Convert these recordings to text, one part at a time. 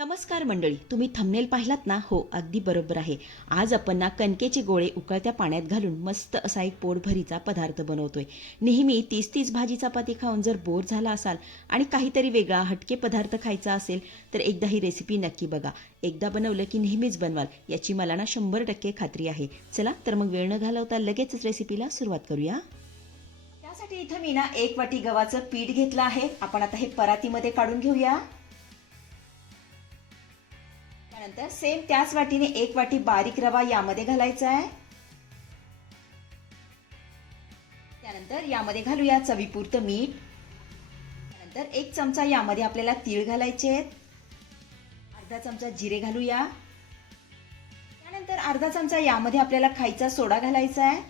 नमस्कार मंडळी, तुम्ही थंबनेल पाहिलात ना? हो, अगदी बरोबर आहे. आज आपण ना कणकेचे गोळे उकळत्या पाण्यात घालून मस्त असा एक पोटभरीचा पदार्थ बनवतोय. नेहमी तीच तीच भाजी चपाती खाऊन जर बोर झाला असाल आणि काहीतरी वेगळा हटके पदार्थ खायचा असेल तर एकदा ही रेसिपी नक्की बघा. एकदा बनवलं की नेहमीच बनवाल याची मला ना 100% खात्री आहे. चला तर मग वेळ न घालवता लगेचच रेसिपीला सुरुवात करूया. त्यासाठी इथं मी ना 1 वाटी गव्हाचं पीठ घेतलं आहे. आपण आता हे परातीमध्ये काढून घेऊया. त्यानंतर सेम त्याच वाटीने 1 वाटी बारीक रवा यामध्ये घालायचा आहे. त्यानंतर यामध्ये घालूया चवीपुरतं मीठ. त्यानंतर 1 चमचा यामध्ये आपल्याला तीळ घालायचे आहेत. अर्धा चमचा जिरे घालूया. त्यानंतर अर्धा चमचा यामध्ये आपल्याला खायचा सोडा घालायचा आहे.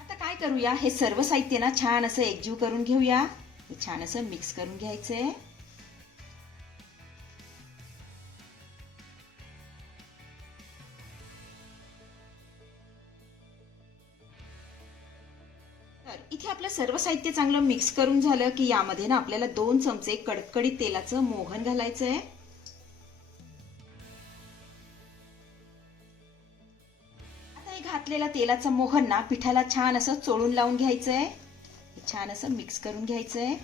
आता काय करूया, हे सर्व साहित्य ना छान असं एकजीव करून घेऊया. छान असं मिक्स करून घ्यायचंय. तर इथे आपलं सर्व साहित्य चांगलं मिक्स करून झालं की यामध्ये ना आपल्याला 2 चमचे कडकडीत तेलाचं मोहन घालायचंय. आता हे घातलेलं तेलाचं मोहन ना पिठाला छान असं चोळून लावून घ्यायचंय. छान असं मिक्स करून घ्यायचंय.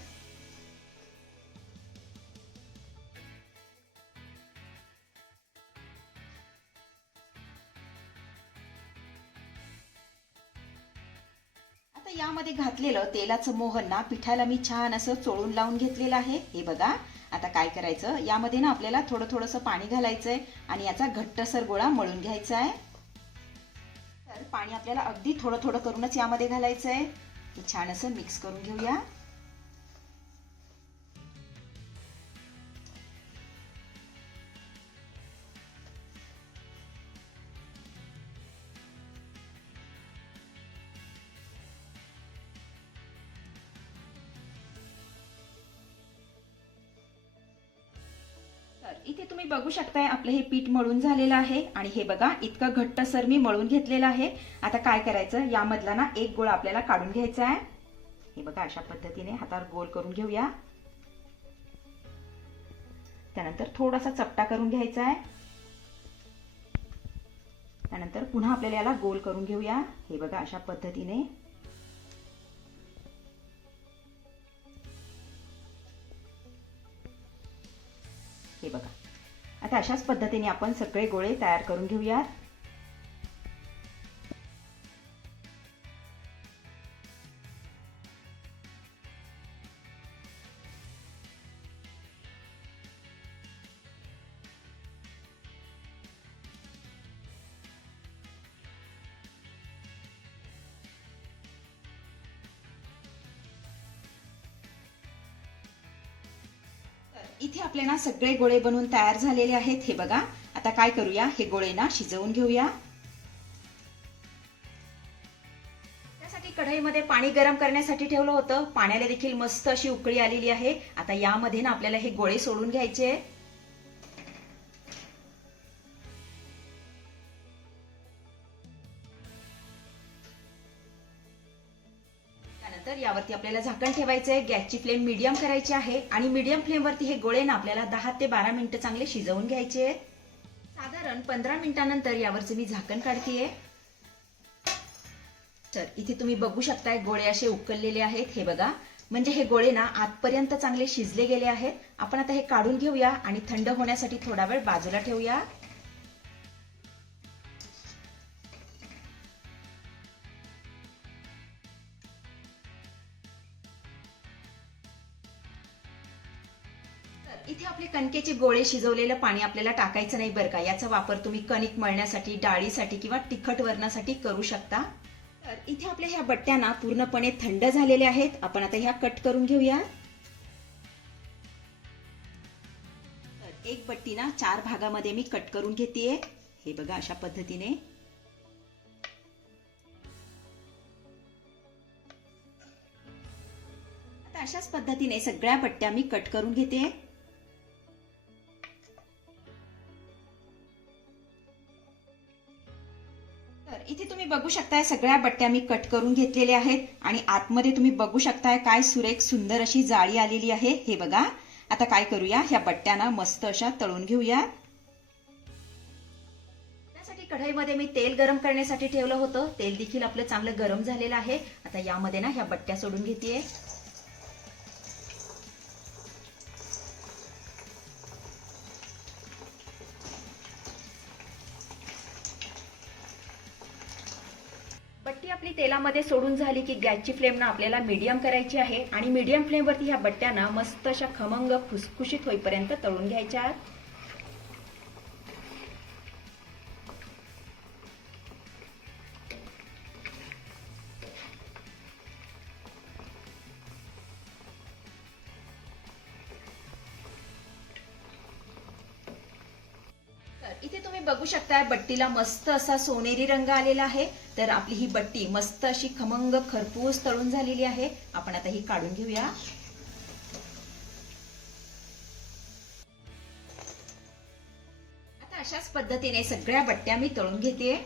आता यामध्ये घातलेलं तेलाचं मोहन ना पिठाला मी छान असं चोळून लावून घेतलेलं आहे. हे बघा. आता काय करायचं, यामध्ये ना आपल्याला थोडंसं पाणी घालायचंय आणि याचा घट्टसर गोळा मळून घ्यायचा आहे. तर पाणी आपल्याला अगदी थोडं करूनच यामध्ये घालायचंय. छान असं मिक्स करून घेऊया. तर इथे तुम्ही बघू शकताय आपलं हे पीठ मळून झालेलं आहे आणि हे बघा इतकं घट्टसर मी मळून घेतलेलं आहे. आता काय करायचं, यामधला ना एक गोळा आपल्याला काढून घ्यायचा आहे. हे बघा अशा पद्धतीने हातावर गोल करून घेऊया. त्यानंतर थोडासा चपटा करून घ्यायचा आहे. त्यानंतर पुन्हा आपल्याला याला गोल करून घेऊया. हे बघा अशा पद्धतीने. हे बघा. आता अशाच पद्धतीने आपण सगळे गोळे तयार करून घेऊयात. इथे आपले ना सगळे गोळे बनवून तयार झालेले आहेत. हे बघा. आता काय करूया, हे गोळे ना शिजवून घेऊया. त्यासाठी कढईमध्ये पाणी गरम करण्यासाठी ठेवलं होतं. पाण्याला देखील मस्त अशी उकळी आलेली आहे. आता यामध्ये ना आपल्याला हे गोळे सोडून घ्यायचे. तर यावरती आपल्याला झाकण ठेवायचंय. गॅसची फ्लेम मीडियम करायची आहे आणि मीडियम फ्लेमवरती हे गोळे ना आपल्याला 10 ते 12 मिनिटं चांगले शिजवून घ्यायचे. साधारण 15 मिनिटांनंतर यावरचं मी झाकण काढतेय. तर इथे तुम्ही बघू शकताय गोळे असे उकळलेले आहेत. हे बघा. म्हणजे हे गोळे ना आतपर्यंत चांगले शिजले गेले आहेत. आपण आता हे काढून घेऊया आणि थंड होण्यासाठी थोडा वेळ बाजूला ठेवूया. इथे आपले कणकेचे गोळे शिजवलेलं पाणी आपल्याला टाकायचं नाही बरं का. याचा वापर तुम्ही कणिक मळण्यासाठी, डाळीसाठी किंवा तिखट वरणासाठी करू शकता. तर इथे आपल्या ह्या बट्ट्या ना पूर्णपणे थंड झालेल्या आहेत. आपण आता ह्या कट करून घेऊया. तर एक बट्टी ना 4 भागामध्ये मी कट करून घेतेय. हे बघा अशा पद्धतीने. आता अशाच पद्धतीने सगळ्या बट्ट्या मी कट करून घेते. तर इथे तुम्ही बघू शकताय सगळ्या बट्ट्या मी कट करून घेतलेल्या आहेत आणि आतमध्ये तुम्ही बघू शकताय काय सुरेख सुंदर अशी जाळी आलेली आहे. हे बघा. आता काय करूया, ह्या बट्ट्याना मस्त अशा तळून घेऊया. त्यासाठी कढईमध्ये मी तेल गरम करण्यासाठी ठेवलं होतं. तेल देखील आपलं चांगलं गरम झालेलं आहे. आता यामध्ये ना ह्या बट्ट्या सोडून घेतेय. बट्टी आपली तेलामध्ये सोडून झाली की गॅसची फ्लेम ना आपल्याला मीडियम करायची आहे आणि मीडियम फ्लेमवरती ह्या बट्ट्यांना मस्त अशा खमंग खुसखुशीत होईपर्यंत तळून घ्यायच्या आहेत. इथे तुम्ही बघू शकता बट्टीला मस्त असा सोनेरी रंग आलेला आहे. तर आपली ही बट्टी मस्त अशी खमंग खरपूस तळून झालेली आहे. आपण आता ही काढून घेऊया. आता अशाच पद्धतीने सगळ्या बट्ट्या मी तळून घेते.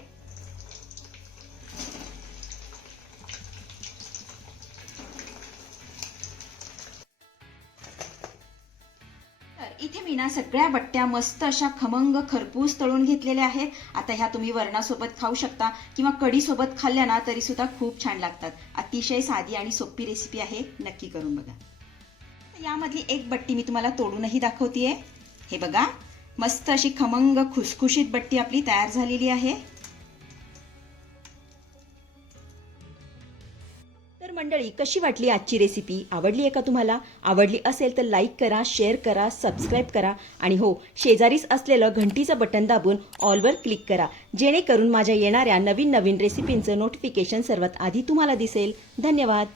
इथे मी ना सगळ्या बट्ट्या मस्त अशा खमंग खरपूस तळून घेतलेल्या आहेत. आता ह्या तुम्ही वरणासोबत खाऊ शकता किंवा कढी सोबत खाल्ल्या ना तरी सुद्धा खूप छान लागतात. अतिशय साधी आणि सोपी रेसिपी आहे, नक्की करून बघा. यामधली एक बट्टी मी तुम्हाला तोडूनही दाखवतेय. हे बघा, मस्त अशी खमंग खुसखुशीत बट्टी आपली तयार झालेली आहे. तर मंडळी, कशी वाटली आजची रेसिपी? आवडली आहे का तुम्हाला? आवडली असेल तर लाईक करा, शेअर करा, सबस्क्राईब करा आणि हो, शेजारीच असलेलं घंटीचं बटन दाबून ऑलवर क्लिक करा, जेणेकरून माझ्या येणाऱ्या नवीन नवीन रेसिपींचं नोटिफिकेशन सर्वात आधी तुम्हाला दिसेल. धन्यवाद.